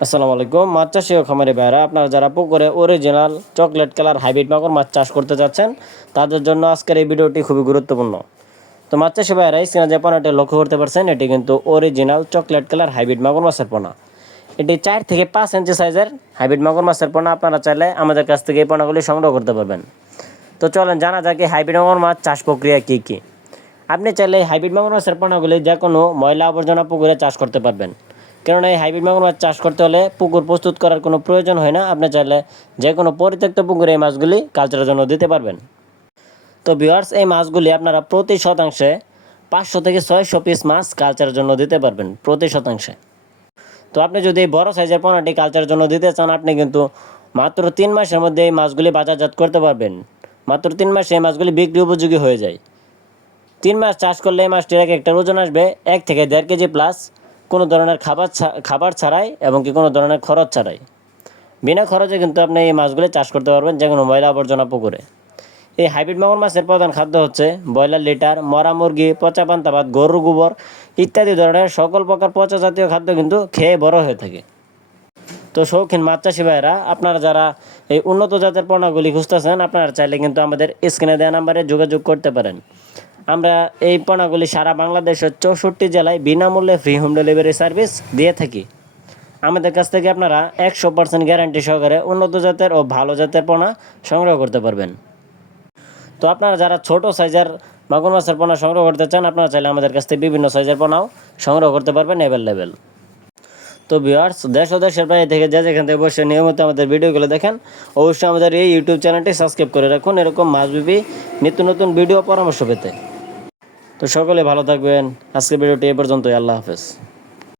আসসালামু আলাইকুম। মাছ চাষি ও খামারি ভাইরা, আপনারা যারা পুকুরে অরিজিনাল চকলেট কালার হাইব্রিড মাগুর মাছ চাষ করতে যাচ্ছেন তাদের জন্য আজকের এই ভিডিওটি খুবই গুরুত্বপূর্ণ। তো মাছ চাষি ভাইরা, স্ক্রিনে যে পোনাটি লক্ষ্য করতে পারছেন, এটি কিন্তু অরিজিনাল চকলেট কালার হাইব্রিড মাগুর মাছের পোনা। এটি 4 থেকে 5 ইঞ্চি সাইজের হাইব্রিড মাগুর মাছের পোনা। আপনারা চাইলে আমাদের কাছ থেকে এই পোনাগুলি সংগ্রহ করতে পারবেন। তো চলেন জানা যাক এই হাইব্রিড মাগুর মাছ চাষ প্রক্রিয়া কী কী। আপনি চাইলে এই হাইব্রিড মাগুর মাছের পোনাগুলি যে কোনো ময়লা আবর্জনা পুকুরে চাষ করতে পারবেন। কেননা এই হাইব্রিড মাগুর মাছ চাষ করতে হলে পুকুর প্রস্তুত করার কোনো প্রয়োজন হয় না। আপনি চাইলে যে কোনো পরিত্যক্ত পুকুরে এই মাছগুলি কালচারের জন্য দিতে পারবেন। তো ভিউয়ার্স, এই মাছগুলি আপনারা প্রতি শতাংশে 500 থেকে 600 পিস মাছ কালচারের জন্য দিতে পারবেন প্রতি শতাংশে। তো আপনি যদি এই বড় সাইজের পোনাটি কালচারের জন্য দিতে চান, আপনি কিন্তু মাত্র 3 মাসের মধ্যে এই মাছগুলি বাজারজাত করতে পারবেন। মাত্র 3 মাসে এই মাছগুলি বিক্রি উপযোগী হয়ে যায়। 3 মাস চাষ করলে এই মাছটির এক একটা ওজন আসবে 1 থেকে 1.5 কেজি প্লাস, কোনো ধরনের খাবার ছাড়াই এবং কি কোনো ধরনের খরচ ছাড়াই। বিনা খরচে কিন্তু আপনি এই মাছগুলি চাষ করতে পারবেন যে কোনো ময়লা আবর্জনা পুকুরে। এই হাইব্রিড মাগুর মাছের প্রধান খাদ্য হচ্ছে ব্রয়লার লিটার, মরা মুরগি, পচা পান্তা ভাত, গরুর গোবর ইত্যাদি ধরনের সকল প্রকার পচা জাতীয় খাদ্য কিন্তু খেয়ে বড় হয়ে থাকে। তো শৌখিন মাছ চাষি ভাইরা, আপনারা যারা এই উন্নত জাতের পোনাগুলি খুঁজতেছেন, আপনারা চাইলে কিন্তু আমাদের স্ক্রিনে দেওয়া নাম্বারে যোগাযোগ করতে পারেন। আমরা এই পোনাগুলি সারা বাংলাদেশের 64 জেলায় বিনামূল্যে ফ্রি হোম ডেলিভারি সার্ভিস দিয়ে থাকি। আমাদের কাছ থেকে আপনারা 100% গ্যারান্টি সহকারে উন্নত জাতের ও ভালো জাতের পোনা সংগ্রহ করতে পারবেন। তো আপনারা যারা ছোট সাইজের মাগুর মাছের পোনা সংগ্রহ করতে চান, আপনারা চাইলে আমাদের কাছ থেকে বিভিন্ন সাইজের পোনাও সংগ্রহ করতে পারবেন অ্যাভেলেবেল। তো ভিউয়ার্স, দেশ ও দেশের বাইরে থেকে যেখান থেকে বসে নিয়মিত আমাদের ভিডিওগুলো দেখেন, অবশ্যই আমাদের এই ইউটিউব চ্যানেলটি সাবস্ক্রাইব করে রাখুন এরকম মাছবিবি নিত্য নতুন ভিডিও পরামর্শ পেতে। তো সকলে ভালো থাকবেন। আজকের ভিডিওটি এ পর্যন্তই। আল্লাহ হাফেজ।